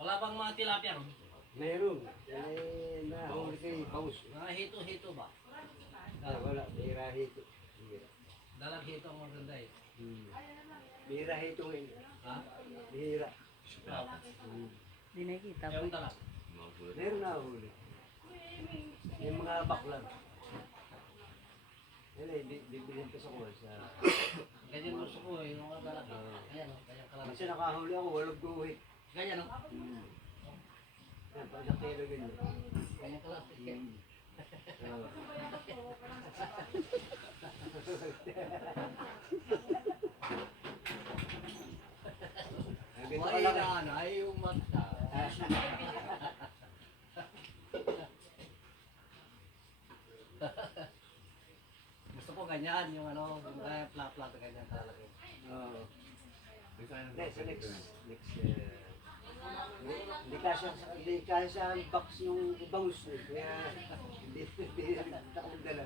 Wala bang mga tilapia ron? Meron. Eh, nahuli kay Paus. Mga hito-hito ba? Wala. Birahe ito. Dalag hito ang maganda eh. Birahe ito ngayon. Ha? Bira. Di nakikita po. Ewan dalag. Meron na huli. Yung mga baklan. Yan eh, bibilhin ko sa kuha sa... Ganyan gusto ko eh, yung mga dalag. Ayan o, kanyang Kasi kalaki. nakahuli ako, walang guhit. Ganyan o. Yan, pag sa kilo ganyan. Kanyang kalaki. Oo. Ang ganito May kalaki. nanay yung mata. Gusto ko ganyan, yung ano, yung kaya plat-plat ganyan kalaki. Oo. Hindi, sa next hindi kasi sa box yung bangus eh. Kaya hindi akong dala.